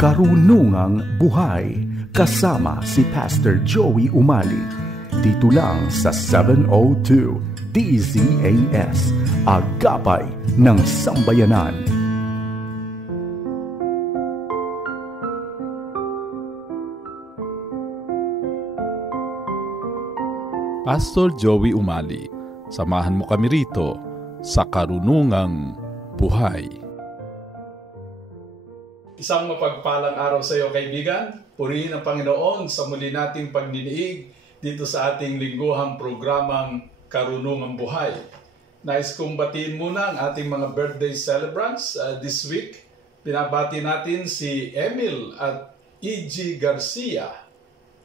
Karunungang Buhay kasama si Pastor Joey Umali. Dito lang sa 702 DZAS, Agapay ng Sambayanan. Pastor Joey Umali, samahan mo kami rito sa Karunungang Buhay. Isang mapagpalang araw sa iyo, kaibigan. Purihin ang Panginoon sa muli nating pagniniig dito sa ating lingguhang programang Karunungang Buhay. Nais kong batiin muna ang ating mga birthday celebrants this week. Binabati natin si Emil at E.G. Garcia,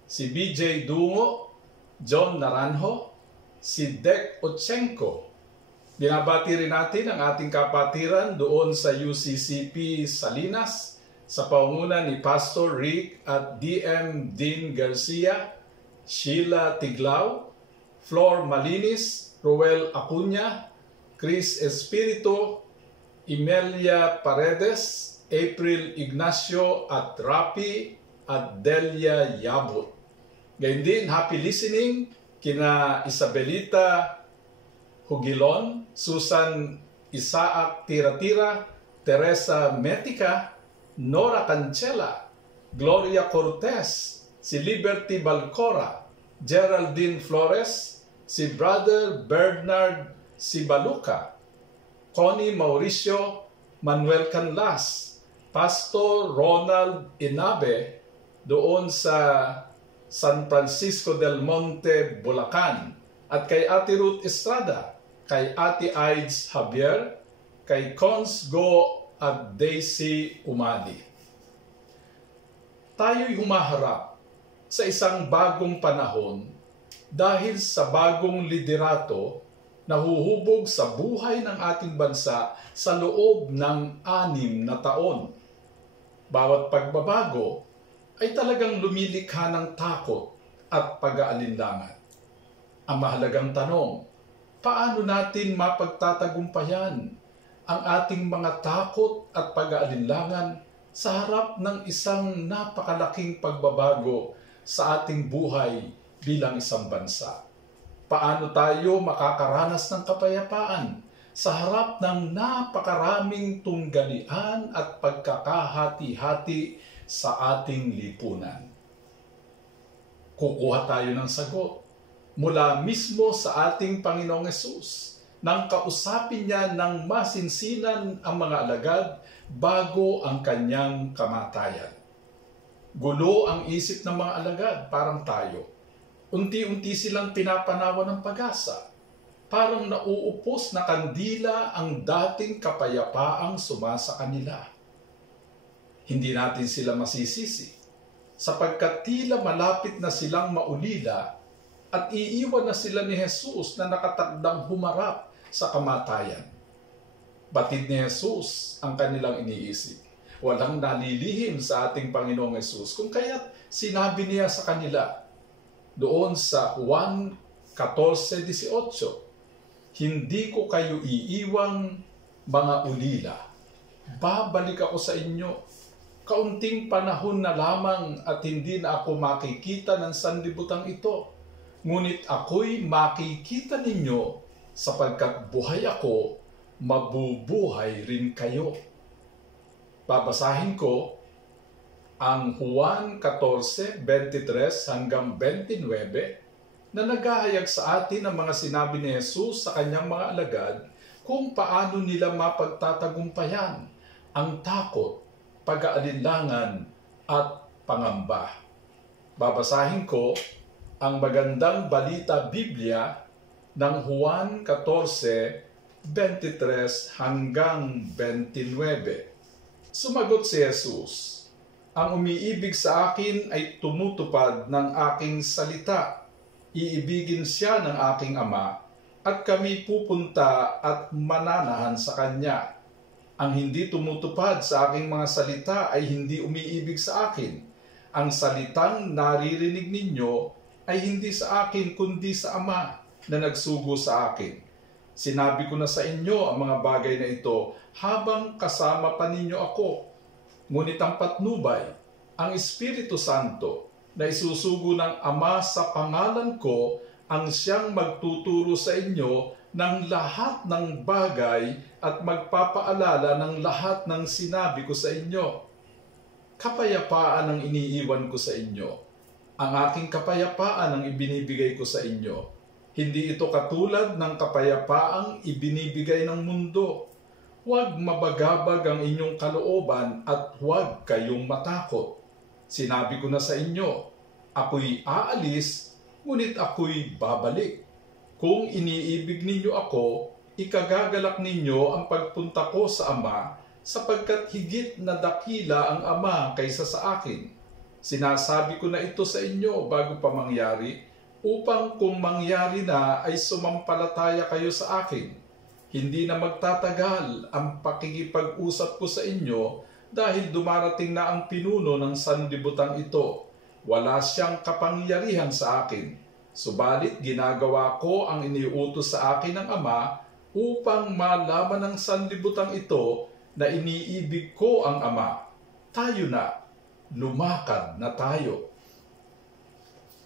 si BJ Dungo, John Naranjo, si Dek Ochenko. Binabati rin natin ang ating kapatiran doon sa UCCP Salinas sa pangunguna ni Pastor Rick at DM Dean Garcia, Sheila Tiglao, Flor Malinis, Roel Acuña, Chris Espiritu, Imelia Paredes, April Ignacio at Rapi at Delia Yabut. Gayun din, happy listening kina Isabelita Hugilon, Susan Isaac Tira-Tira, Teresa Metica, Nora Cancela, Gloria Cortez, si Liberty Balcora, Geraldine Flores, si Brother Bernard Sibaluca, Connie Mauricio, Manuel Canlas, Pastor Ronald Inabe doon sa San Francisco del Monte, Bulacan, at kay Ate Ruth Estrada, kay Ate Aids Javier, kay Cons Go at Daisy Umali. Tayo'y humaharap sa isang bagong panahon dahil sa bagong liderato na huhubog sa buhay ng ating bansa sa loob ng 6 na taon. Bawat pagbabago ay talagang lumilikha ng takot at pag-aalinlangan. Ang mahalagang tanong, paano natin mapagtatagumpayan ang ating mga takot at pag-aalinlangan sa harap ng isang napakalaking pagbabago sa ating buhay bilang isang bansa? Paano tayo makakaranas ng kapayapaan sa harap ng napakaraming tunggalian at pagkakahati-hati sa ating lipunan? Kukuha tayo ng sagot mula mismo sa ating Panginoong Hesus nang kausapin niya ng masinsinan ang mga alagad bago ang kanyang kamatayan. Gulo ang isip ng mga alagad, parang tayo. Unti-unti silang pinapanawa ng pag-asa. Parang nauupos na kandila ang dating kapayapaang sumasa kanila. Hindi natin sila masisisi, sapagkat tila malapit na silang maulila at iiwan na sila ni Jesus na nakatakdang humarap sa kamatayan. Batid ni Jesus ang kanilang iniisip. Walang nalilihim sa ating Panginoong Jesus, kung kaya't sinabi niya sa kanila doon sa Juan 14:18, "Hindi ko kayo iiwang mga ulila. Babalik ako sa inyo. Kaunting panahon na lamang at hindi na ako makikita ng sanlibutan ito. Ngunit ako'y makikita ninyo sapagkat buhay ako, mabubuhay rin kayo." Babasahin ko ang Juan 14:23 hanggang 29 na naghahayag sa atin ang mga sinabi ni Jesus sa kanyang mga alagad kung paano nila mapagtatagumpayan ang takot, pag-aalinlangan at pangamba. Babasahin ko ang magandang balita Biblia ng Juan 14:23 hanggang 29. Sumagot si Jesus, "Ang umiibig sa akin ay tumutupad ng aking salita. Iibigin siya ng aking Ama at kami pupunta at mananahan sa Kanya. Ang hindi tumutupad sa aking mga salita ay hindi umiibig sa akin. Ang salitang naririnig ninyo ay hindi sa akin kundi sa Ama na nagsugo sa akin. Sinabi ko na sa inyo ang mga bagay na ito habang kasama pa ninyo ako. Ngunit ang patnubay, ang Espiritu Santo, na isusugo ng Ama sa pangalan ko, ang siyang magtuturo sa inyo ng lahat ng bagay at magpapaalala ng lahat ng sinabi ko sa inyo. Kapayapaan ang iniiwan ko sa inyo. Ang aking kapayapaan ang ibinibigay ko sa inyo. Hindi ito katulad ng kapayapaang ibinibigay ng mundo. Huwag mabagabag ang inyong kalooban at huwag kayong matakot. Sinabi ko na sa inyo, ako'y aalis, ngunit ako'y babalik. Kung iniibig ninyo ako, ikagagalak ninyo ang pagpunta ko sa Ama, sapagkat higit na dakila ang Ama kaysa sa akin. Sinasabi ko na ito sa inyo bago pa mangyari, upang kung mangyari na ay sumampalataya kayo sa akin. Hindi na magtatagal ang pakikipag-usap ko sa inyo dahil dumarating na ang pinuno ng sanlibutan ito. Wala siyang kapangyarihan sa akin. Subalit ginagawa ko ang iniutos sa akin ng Ama upang malaman ng sanlibutan ito na iniibig ko ang Ama. Tayo na, lumakad na tayo.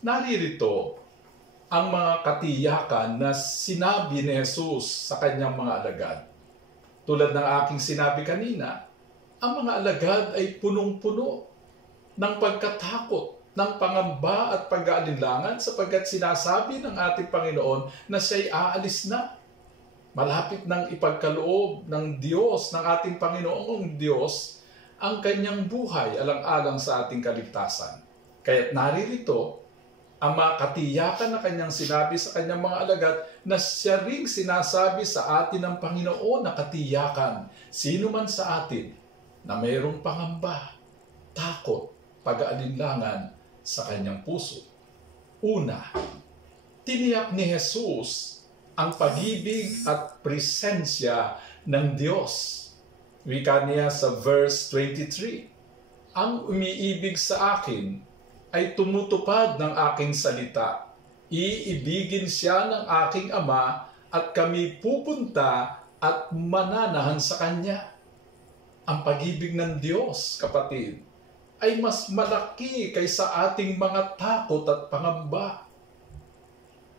Naririto ang mga katiyakan na sinabi ni Jesus sa kanyang mga alagad. Tulad ng aking sinabi kanina, ang mga alagad ay punong-puno ng pagkatakot, ng pangamba at pag-aalinlangan sapagkat sinasabi ng ating Panginoon na siya'y aalis na. Malapit nang ipagkaloob ng Diyos, ng ating Panginoong Diyos, ang kanyang buhay alang-alang sa ating kaligtasan. Kaya't naririto ang mga katiyakan na kanyang sinabi sa kanyang mga alagad na siya ring sinasabi sa atin ng Panginoon na katiyakan. Sino man sa atin na mayroong pangamba, takot, pag-aalinlangan sa kanyang puso. Una, tiniyak ni Jesus ang pag-ibig at presensya ng Diyos. Wika niya sa verse 23, ang umiibig sa akin ay tumutupad ng aking salita. Iibigin siya ng aking Ama at kami pupunta at mananahan sa Kanya. Ang pag-ibig ng Diyos, kapatid, ay mas malaki kaysa ating mga takot at pangamba.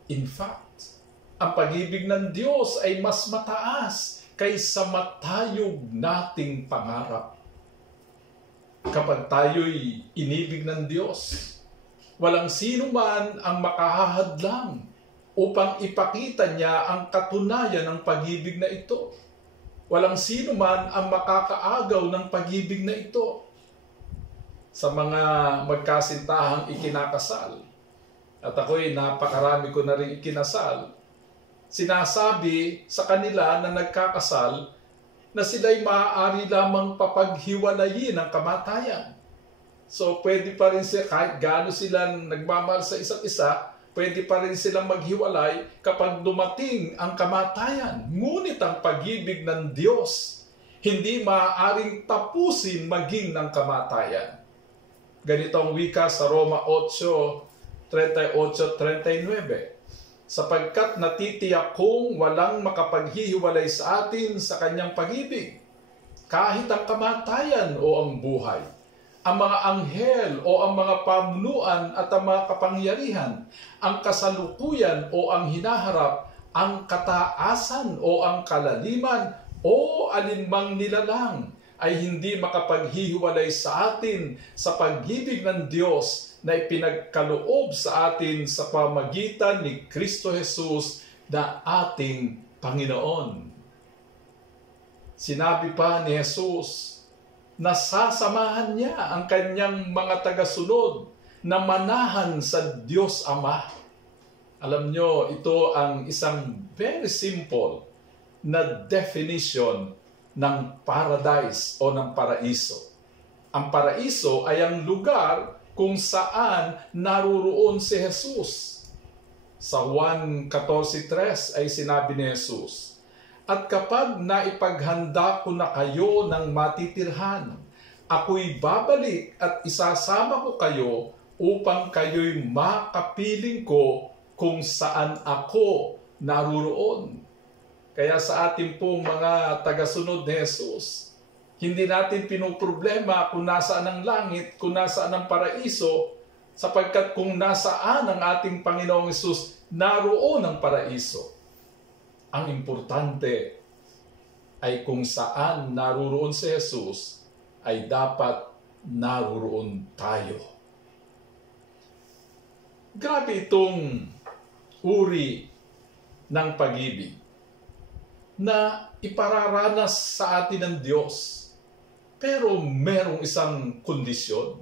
In fact, ang pag-ibig ng Diyos ay mas mataas kaysa matayog nating pangarap. Kapag tayo'y inibig ng Diyos, walang sino man ang makahahadlang upang ipakita niya ang katunayan ng pag-ibig na ito. Walang sino man ang makakaagaw ng pag-ibig na ito. Sa mga magkasintahang ikinakasal, at ako'y napakarami ko na rin ikinasal, sinasabi sa kanila na nagkakasal na sila'y maaari lamang papaghiwalayin ng kamatayan. So pwede pa rin sila, kahit gaano silang nagmamahal sa isa't isa, pwede pa rin silang maghiwalay kapag dumating ang kamatayan. Ngunit ang pag-ibig ng Diyos, hindi maaaring tapusin maging ng kamatayan. Ganito ang wika sa Roma 8:38-39. Sapagkat natitiyak kong walang makapaghihiwalay sa atin sa kanyang pag-ibig, kahit ang kamatayan o ang buhay, ang mga anghel o ang mga pamunuan at ang mga kapangyarihan, ang kasalukuyan o ang hinaharap, ang kataasan o ang kalaliman o alinmang nilalang, ay hindi makapaghihiwalay sa atin sa pag-ibig ng Diyos na ipinagkaloob sa atin sa pamagitan ni Kristo Jesus na ating Panginoon. Sinabi pa ni Jesus na sasamahan niya ang kanyang mga tagasunod na manahan sa Diyos Ama. Alam nyo, ito ang isang very simple na definition ng paradise o ng paraiso. Ang paraiso ay ang lugar kung saan naruroon si Jesus. Sa Juan 14:3 ay sinabi ni Jesus, at kapag naipaghanda ko na kayo ng matitirhan, ako'y babalik at isasama ko kayo upang kayo'y makapiling ko kung saan ako naruroon. Kaya sa ating pong mga tagasunod ni Jesus, Hindi natin pinoproblema kung nasaan ang langit, kung nasaan ang paraiso, sapagkat kung nasaan ang ating Panginoong Hesus, naroon ang paraiso. Ang importante ay kung saan naroon si Hesus, ay dapat naroon tayo. Grabe itong uri ng pag-ibig na ipararanas sa atin ng Diyos. Pero merong isang kondisyon.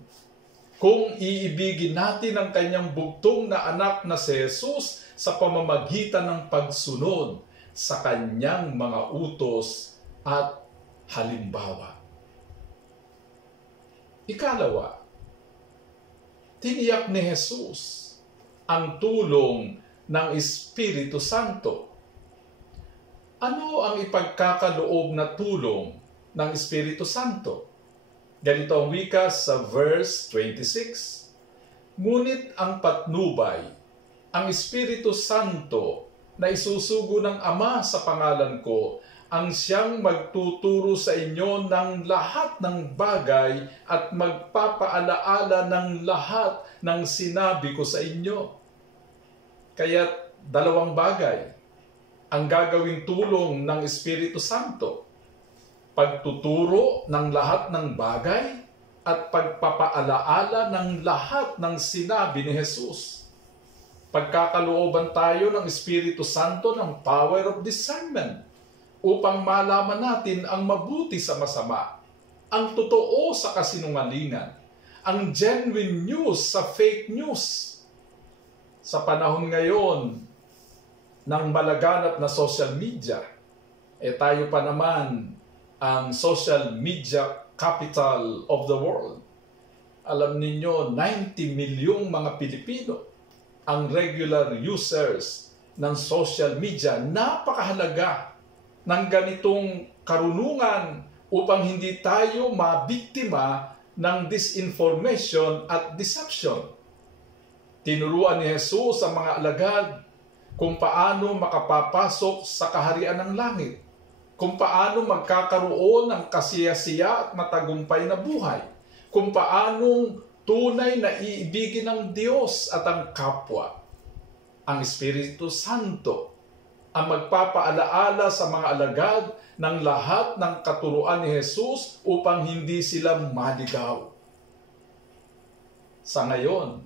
Kung iibigin natin ang kanyang bugtong na anak na si Jesus sa pamamagitan ng pagsunod sa kanyang mga utos at halimbawa. Ikalawa, tiniyak ni Jesus ang tulong ng Espiritu Santo. Ano ang ipagkakaloob na tulong ng Espiritu Santo? Ganito ang wika sa verse 26. Ngunit ang patnubay, ang Espiritu Santo na isusugo ng Ama sa pangalan ko, ang siyang magtuturo sa inyo ng lahat ng bagay at magpapaalaala ng lahat ng sinabi ko sa inyo. Kaya't dalawang bagay ang gagawing tulong ng Espiritu Santo. Pagtuturo ng lahat ng bagay at pagpapaalaala ng lahat ng sinabi ni Jesus. Pagkakalooban tayo ng Espiritu Santo ng power of discernment upang malaman natin ang mabuti sa masama, ang totoo sa kasinungalingan, ang genuine news sa fake news. Sa panahon ngayon ng malaganap na social media, tayo pa naman ang social media capital of the world. Alam ninyo, 90 milyong mga Pilipino ang regular users ng social media. Napakahalaga ng ganitong karunungan upang hindi tayo mabiktima ng disinformation at deception. Tinuruan ni Jesus ang mga alagad kung paano makapapasok sa kaharian ng langit, kung paano magkakaroon ng kasiyasiya at matagumpay na buhay, kung paanong tunay na iibigin ng Diyos at ang kapwa. Ang Espiritu Santo ang magpapaalaala sa mga alagad ng lahat ng katuruan ni Jesus upang hindi sila maligaw. Sa ngayon,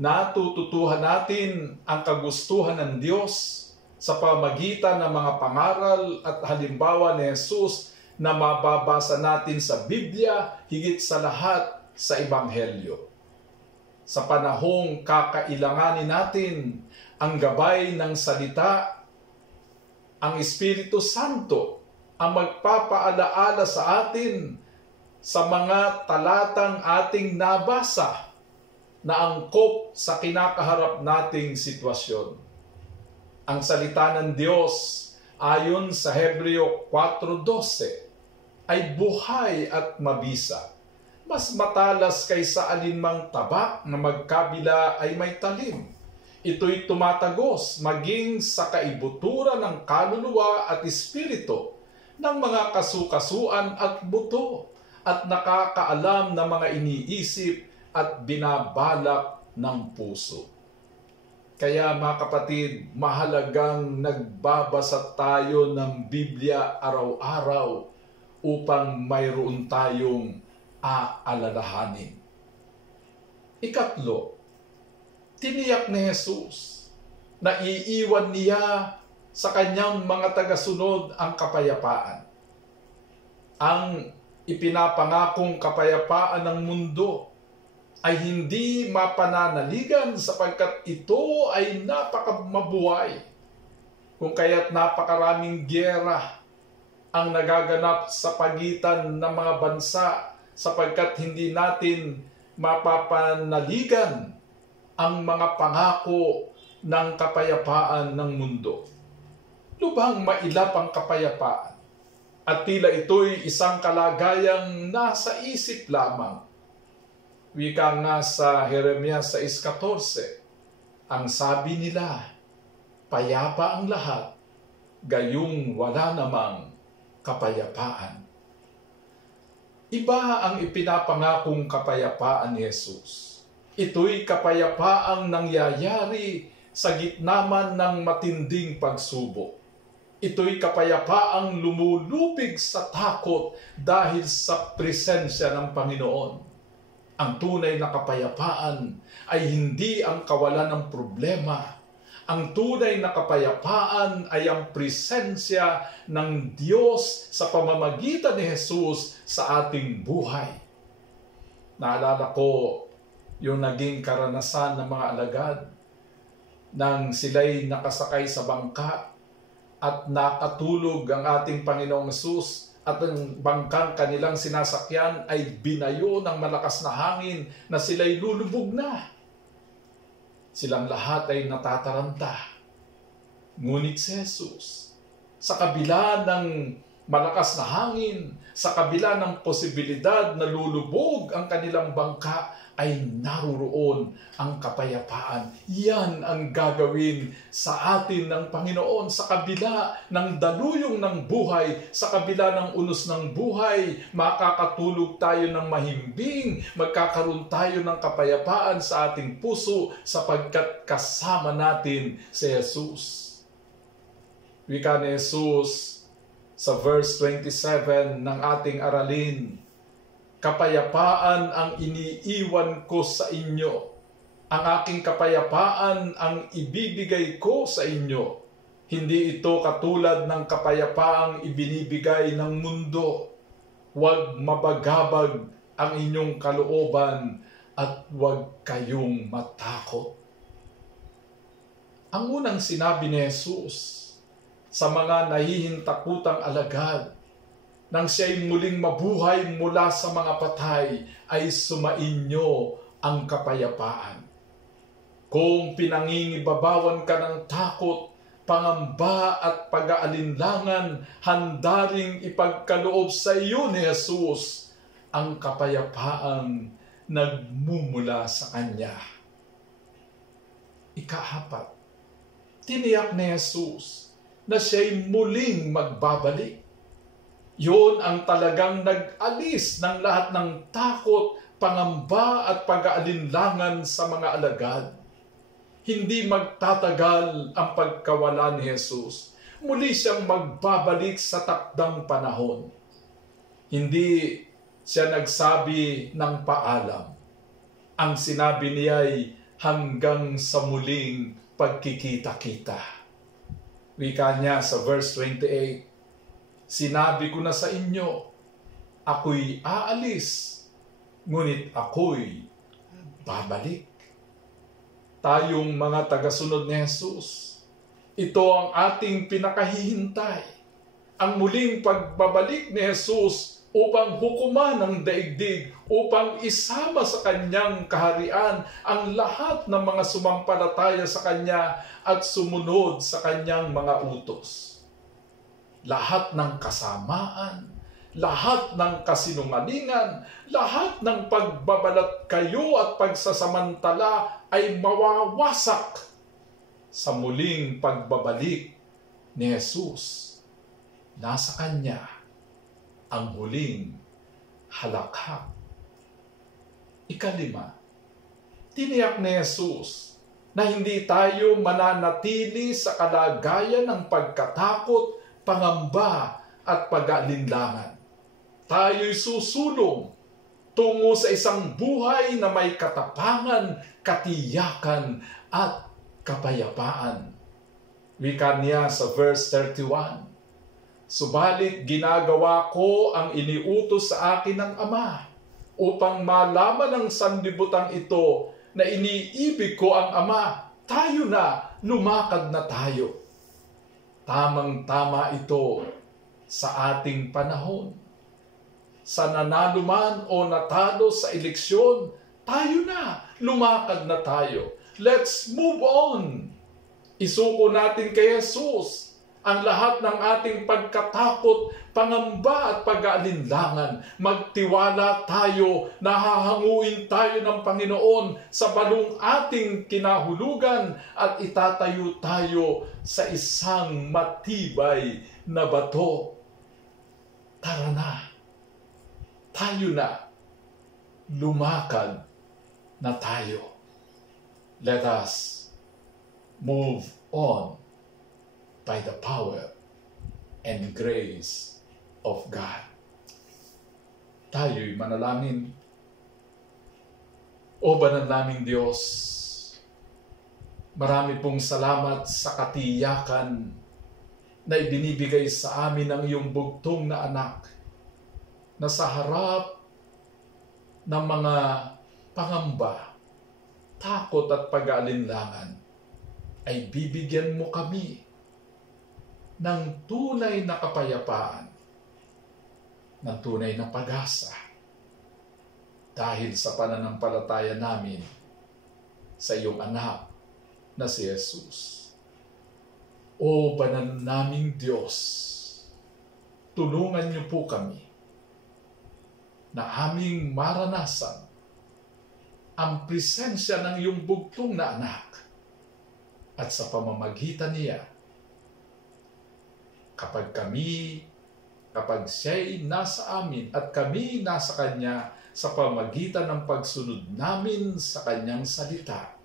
natututuhan natin ang kagustuhan ng Diyos sa pamagitan ng mga pangaral at halimbawa ni Jesus na mababasa natin sa Biblia, higit sa lahat sa Ebanghelyo. Sa panahong kakailanganin natin ang gabay ng salita, ang Espiritu Santo ang magpapaalaala sa atin sa mga talatang ating nabasa na angkop sa kinakaharap nating sitwasyon. Ang salita ng Diyos ayon sa Hebreo 4:12 ay buhay at mabisa. Mas matalas kaysa alinmang tabak na magkabila ay may talim. Ito'y tumatagos maging sa kaibuturan ng kaluluwa at espiritu, ng mga kasukasuan at buto, at nakakaalam ng mga iniisip at binabalak ng puso. Kaya mga kapatid, mahalagang nagbabasa tayo ng Biblia araw-araw upang mayroon tayong aalalahanin. Ikatlo, tiniyak ni Jesus na iiwan niya sa kanyang mga tagasunod ang kapayapaan. Ang ipinapangakong kapayapaan ng mundo ay hindi mapananaligan sapagkat ito ay napakamabuhay. Kung kaya't napakaraming giyera ang nagaganap sa pagitan ng mga bansa sapagkat hindi natin mapapanaligan ang mga pangako ng kapayapaan ng mundo. Lubhang mailap ang kapayapaan at tila ito'y isang kalagayang nasa isip lamang. Wika nga sa Jeremias 6:14, ang sabi nila, payapa ang lahat, gayong wala namang kapayapaan. Iba ang ipinapangakong kapayapaan ni Jesus. Ito'y kapayapaang nangyayari sa gitna man ng matinding pagsubok. Ito'y kapayapaang lumulupig sa takot dahil sa presensya ng Panginoon. Ang tunay na kapayapaan ay hindi ang kawalan ng problema. Ang tunay na kapayapaan ay ang presensya ng Diyos sa pamamagitan ni Jesus sa ating buhay. Naalala ko yung naging karanasan ng mga alagad nang sila'y nakasakay sa bangka at nakatulog ang ating Panginoong Jesus at ang bangkang kanilang sinasakyan ay binayo ng malakas na hangin na sila'y lulubog na. Silang lahat ay natataranta. Ngunit si Jesus, sa kabila ng malakas na hangin, sa kabila ng posibilidad na lulubog ang kanilang bangka, ay naruroon ang kapayapaan. Yan ang gagawin sa atin ng Panginoon sa kabila ng daluyong ng buhay, sa kabila ng unos ng buhay. Makakatulog tayo ng mahimbing, magkakaroon tayo ng kapayapaan sa ating puso sapagkat kasama natin si Jesus. Wika ni Jesus sa verse 27 ng ating aralin, kapayapaan ang iniiwan ko sa inyo. Ang aking kapayapaan ang ibibigay ko sa inyo. Hindi ito katulad ng kapayapaang ibinibigay ng mundo. Huwag mabagabag ang inyong kalooban at huwag kayong matakot. Ang unang sinabi ni Jesus sa mga nahihintakutang alagad, nang siya'y muling mabuhay mula sa mga patay, ay sumainyo ang kapayapaan. Kung pinangingibabawan ka ng takot, pangamba at pag-aalinlangan, handa ring ipagkaloob sa iyo ni Jesus ang kapayapaang nagmumula sa Kanya. Ika-4, tiniyak ni Jesus na siya'y muling magbabalik. Yun ang talagang nag-alis ng lahat ng takot, pangamba at pag-aalinlangan sa mga alagad. Hindi magtatagal ang pagkawala ni Jesus. Muli siyang magbabalik sa takdang panahon. Hindi siya nagsabi ng paalam. Ang sinabi niya ay hanggang sa muling pagkikita-kita. Wika niya sa verse 28, sinabi ko na sa inyo, ako'y aalis, ngunit ako'y babalik. Tayong mga tagasunod ni Jesus, ito ang ating pinakahihintay. Ang muling pagbabalik ni Jesus upang hukuman ang daigdig, upang isama sa Kanyang kaharian ang lahat ng mga sumampalataya sa Kanya at sumunod sa Kanyang mga utos. Lahat ng kasamaan, lahat ng kasinungalingan, lahat ng pagbabalat kayo at pagsasamantala ay mawawasak sa muling pagbabalik ni Jesus. Nasa Kanya ang huling halakhak. Ika-5, tiniyak ni Jesus na hindi tayo mananatili sa kalagayan ng pagkatakot, pangamba at pag-aalinlangan. Tayo'y susulong tungo sa isang buhay na may katapangan, katiyakan at kapayapaan. Wika niya sa verse 31, subalit ginagawa ko ang iniutos sa akin ng Ama upang malaman ng sanlibutan ito na iniibig ko ang Ama. Tayo na, lumakad na tayo. Tamang-tama ito sa ating panahon. Sa nanalo man o natalo sa eleksyon, tayo na, lumakad na tayo. Let's move on. Isuko natin kay Jesus ang lahat ng ating pagkatakot, pangamba at pag-aalinlangan. Magtiwala tayo, nahahanguin tayo ng Panginoon sa balong ating kinahulugan at itatayo tayo sa isang matibay na bato. Tara na. tayo na, lumakad na tayo. Let us move on by the power and grace of God. Tayo'y manalangin. O banal naming Diyos, marami pong salamat sa katiyakan na ibinibigay sa amin ng iyong bugtong na anak na sa harap ng mga pangamba, takot at pag-aalinlangan ay bibigyan mo kami ng tunay na kapayapaan, ng tunay na pag-asa dahil sa pananampalataya namin sa iyong anak na si Jesus. O banal naming Diyos, tulungan niyo po kami na aming maranasan ang presensya ng iyong bugtong na anak at sa pamamagitan niya, kapag siya'y nasa amin at kami nasa Kanya sa pamamagitan ng pagsunod namin sa Kanyang salita,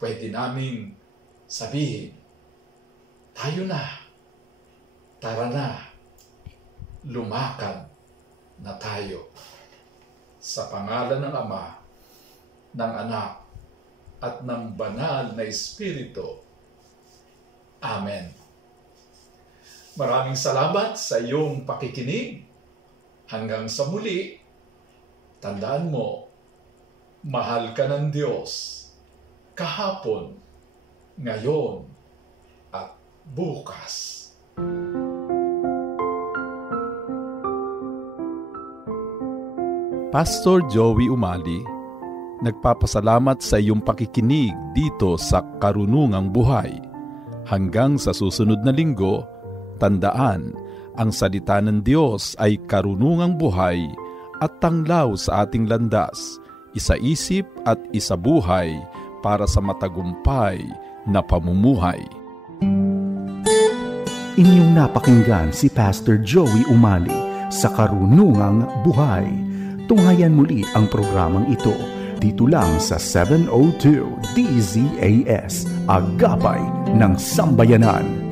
pwede naming sabihin, tayo na, tara na, lumakad na tayo. Sa pangalan ng Ama, ng Anak, at ng Banal na Espiritu. Amen. Maraming salamat sa iyong pakikinig. Hanggang sa muli, tandaan mo, mahal ka ng Diyos kahapon, ngayon, at bukas. Pastor Joey Umali, nagpapasalamat sa iyong pakikinig dito sa Karunungang Buhay. Hanggang sa susunod na linggo, tandaan, ang salita ng Diyos ay karunungang buhay at tanglaw sa ating landas, isa-isip at isabuhay para sa matagumpay na pamumuhay. Inyong napakinggan si Pastor Joey Umali sa Karunungang Buhay. Tunghayan muli ang programang ito dito lang sa 702 DZAS, Agapay ng Sambayanan.